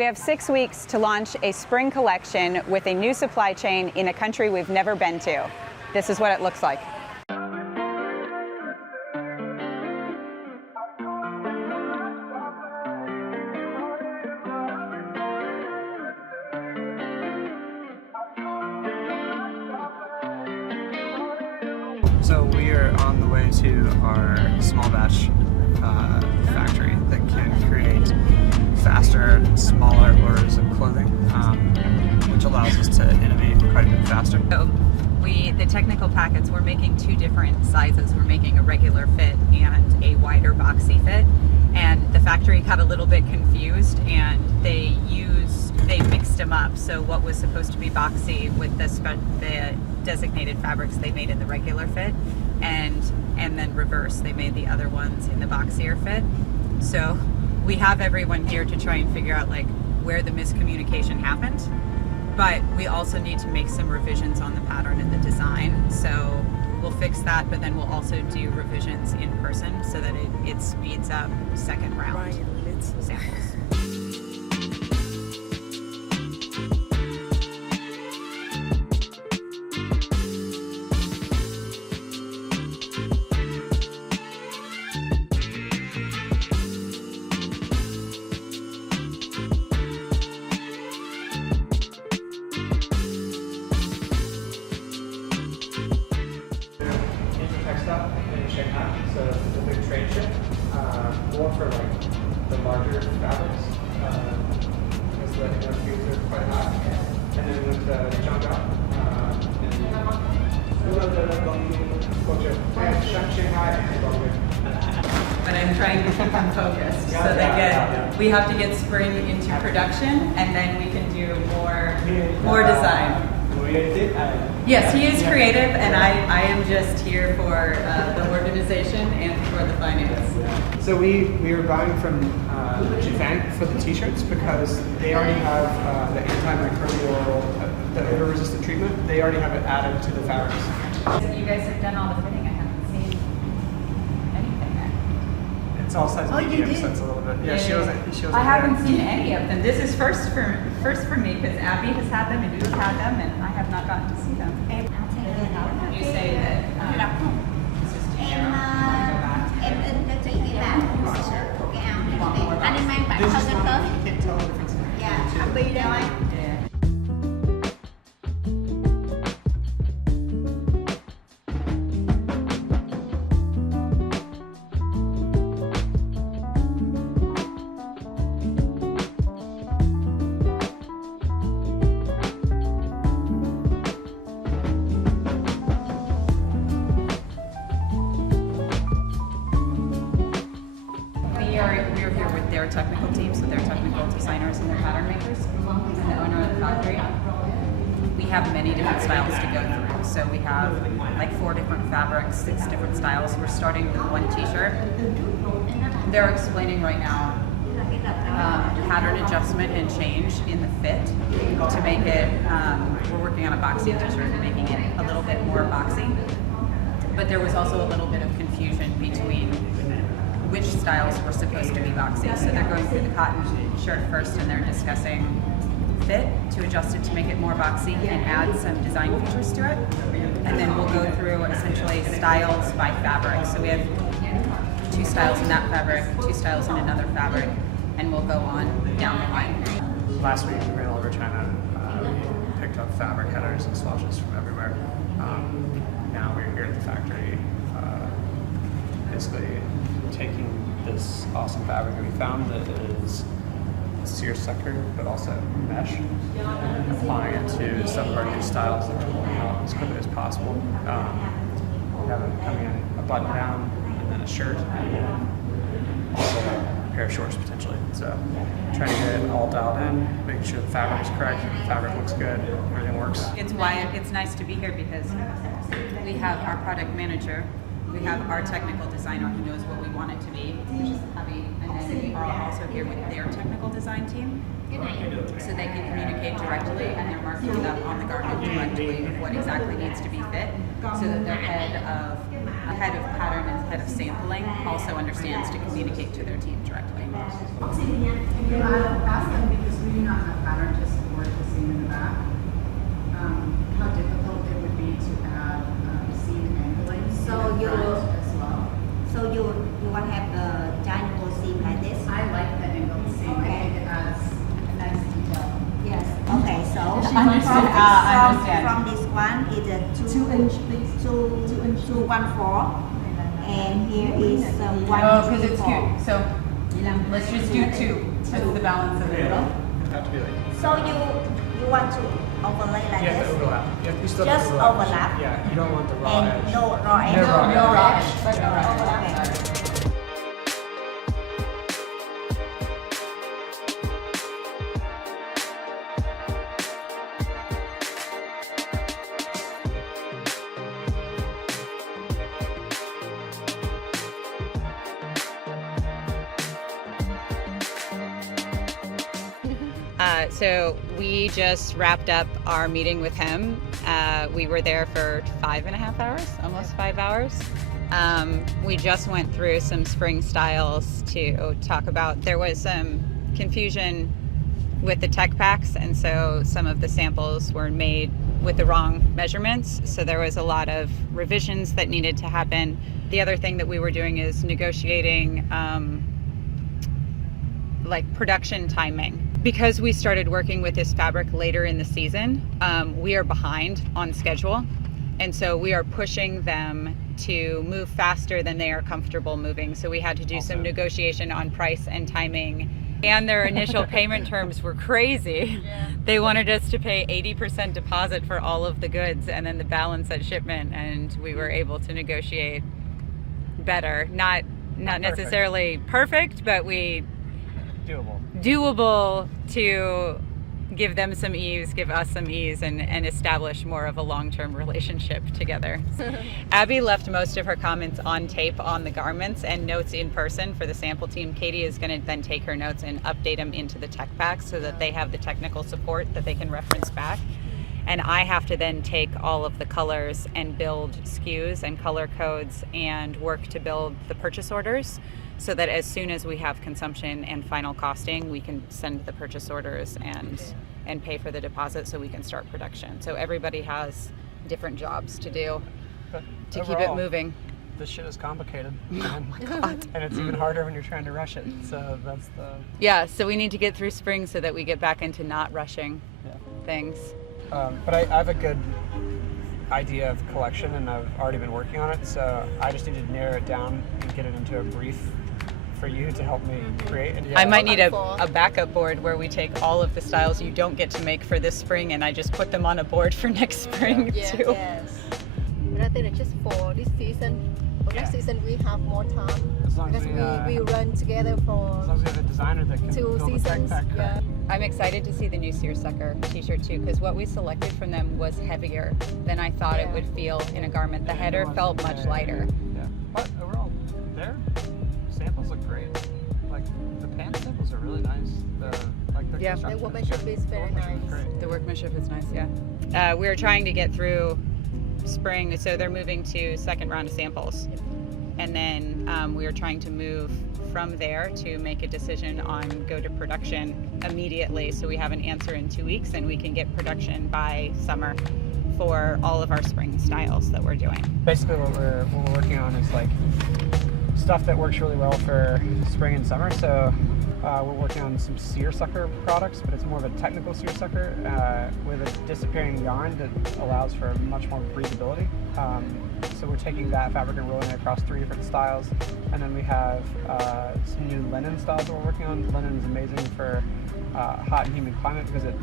We have 6 weeks to launch a spring collection with a new supply chain in a country we've never been to. This is what it looks like. So we are on the way to our small batch factory that can create faster, smaller orders of clothing, which allows us to innovate quite a bit faster. So the technical packets, we're making 2 different sizes. We're making a regular fit and a wider boxy fit. And the factory got a little bit confused and they mixed them up. So what was supposed to be boxy with the designated fabrics they made in the regular fit, and then reverse, they made the other ones in the boxier fit. So we have everyone here to try and figure out like where the miscommunication happened, but we also need to make some revisions on the pattern and the design. So we'll fix that, but then we'll also do revisions in person so that it speeds up second round samples. In Shanghai, so it's a big trade show, more for like the larger fabrics, because the foods are quite hot. And then with the Shanghai, But I'm trying to keep them focused so we have to get spring into production, and then we can do more design. Yes, he is creative, and I am just here for the organization and for the finance. So we are buying from Japan for the t-shirts because they already have the antimicrobial, the odor-resistant treatment. They already have it added to the fabrics. You guys have done all the fitting. I haven't seen anything there. It's all size medium, so it's a little bit. Yeah, she wasn't. I haven't seen any of them. This is first for me because Abby has had them and you've had them, and I have not gotten to see them. You say that it's just too narrow. Em in cho chị cái là cái áo này. Anh đi mang bản thân anh tới. Dạ, Abby đâu anh? We are here with their technical team, so their technical designers and their pattern makers, and the owner of the factory. We have many different styles to go through. So we have like 4 different fabrics, 6 different styles. We're starting with one t-shirt. They're explaining right now pattern adjustment and change in the fit to make it, we're working on a boxy t-shirt and making it a little bit more boxy. But there was also a little bit of confusion between which styles were supposed to be boxy. So they're going through the cotton shirt first and they're discussing fit to adjust it to make it more boxy and add some design features to it. And then we'll go through essentially styles by fabric. So we have 2 styles in that fabric, 2 styles in another fabric, and we'll go on down the line. Last week we ran all over China. We picked up fabric headers and swatches from everywhere. Now we're here at the factory, basically taking this awesome fabric that we found that is seersucker but also mesh, applying it to some of our new styles that we're rolling out as quickly as possible. We have it coming in a button down and then a shirt and also a pair of shorts potentially. So trying to get it all dialed in, making sure the fabric is correct, the fabric looks good, everything works. It's why it's nice to be here because we have our product manager, we have our technical designer who knows what we want it to be, which is Abby, and then we are also here with their technical design team, so they can communicate directly and they're marking it up on the garment directly of what exactly needs to be fit, so that their head of pattern and head of sampling also understands to communicate to their team directly. I don't ask them because we understand. I understand. From this one is a 2 inch, please. 214, and here is 1. Oh, because it's cute. So let's just do 2. That's the balance of the middle. Have to be like, So you want to overlay like you have this? to overlap. You still have Just to overlap. Yeah, you don't want the raw And edge. no raw edge. No raw edge. No raw edge. But No raw edge. overlap. So we just wrapped up our meeting with him. We were there for 5.5 hours, almost 5 hours. We just went through some spring styles to talk about. There was some confusion with the tech packs, and so some of the samples were made with the wrong measurements. So there was a lot of revisions that needed to happen. The other thing that we were doing is negotiating like production timing. Because we started working with this fabric later in the season, we are behind on schedule. And so we are pushing them to move faster than they are comfortable moving. So we had to do some negotiation on price and timing. And their initial payment terms were crazy. Yeah. They wanted us to pay 80% deposit for all of the goods and then the balance at shipment. And we were able to negotiate better. Not necessarily perfect, but we doable to give them some ease, give us some ease, and establish more of a long-term relationship together. Abby left most of her comments on tape on the garments and notes in person for the sample team. Katie is going to then take her notes and update them into the tech packs so that they have the technical support that they can reference back. And I have to then take all of the colors and build SKUs and color codes and work to build the purchase orders, so that as soon as we have consumption and final costing, we can send the purchase orders and pay for the deposit so we can start production. So everybody has different jobs to do to keep it moving. This shit is complicated. And it's even harder when you're trying to rush it. So that's the... Yeah, so we need to get through spring so that we get back into not rushing things. But I have a good idea of collection, and I've already been working on it, so I just need to narrow it down and get it into a brief for you to help me create. And I might need a backup board where we take all of the styles you don't get to make for this spring and I just put them on a board for next spring too. Yes. But I think it's just for this season. For next season we have more time. As long as because we run together for as long as we have a designer that can 2 build seasons. a backpack. Yeah. I'm excited to see the new seersucker t-shirt too, because what we selected from them was heavier than I thought it would feel in a garment. The header felt much lighter. Yeah. But overall, their samples look great. Like the pant samples are really nice. The The workmanship is very nice. The workmanship is nice, yeah. We're trying to get through spring, so they're moving to second round of samples. And then we are trying to move from there to make a decision on go to production immediately, so we have an answer in 2 weeks and we can get production by summer for all of our spring styles that we're doing. Basically what we're working on is like stuff that works really well for spring and summer. So we're working on some seersucker products, but it's more of a technical seersucker with a disappearing yarn that allows for much more breathability. So we're taking that fabric and rolling it across 3 different styles. And then we have some new linen styles that we're working on. Linen is amazing for hot and humid climate because it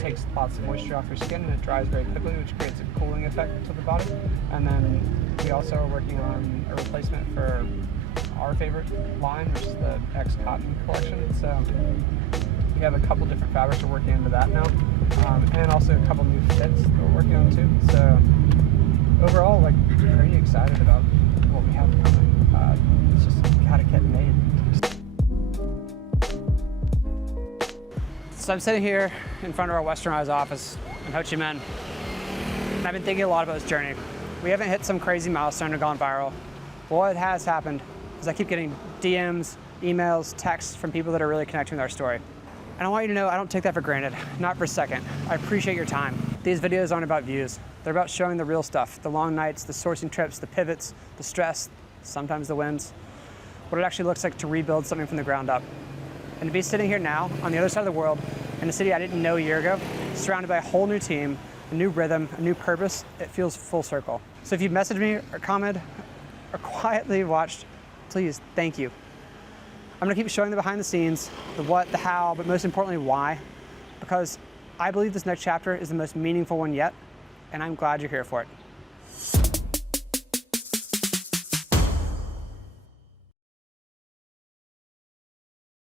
takes lots of moisture off your skin and it dries very quickly, which creates a cooling effect to the body. And then we also are working on a replacement for our favorite line, which is the X Cotton collection. So we have a couple different fabrics we're working into that now, and also a couple new fits that we're working on too. So overall, like, pretty excited about what we have coming. It's just gotta get made. So I'm sitting here in front of our Westernized office in Ho Chi Minh, and I've been thinking a lot about this journey. We haven't hit some crazy milestone or gone viral, but what has happened is I keep getting DMs, emails, texts from people that are really connecting with our story. And I want you to know I don't take that for granted, not for a second. I appreciate your time. These videos aren't about views. They're about showing the real stuff, the long nights, the sourcing trips, the pivots, the stress, sometimes the wins, what it actually looks like to rebuild something from the ground up. And to be sitting here now on the other side of the world in a city I didn't know a year ago surrounded by a whole new team, a new rhythm, a new purpose. It feels full circle. So if you've messaged me or commented or quietly watched, please, thank you. I'm gonna keep showing the behind the scenes, the what, the how, but most importantly, why, because I believe this next chapter is the most meaningful one yet, and I'm glad you're here for it.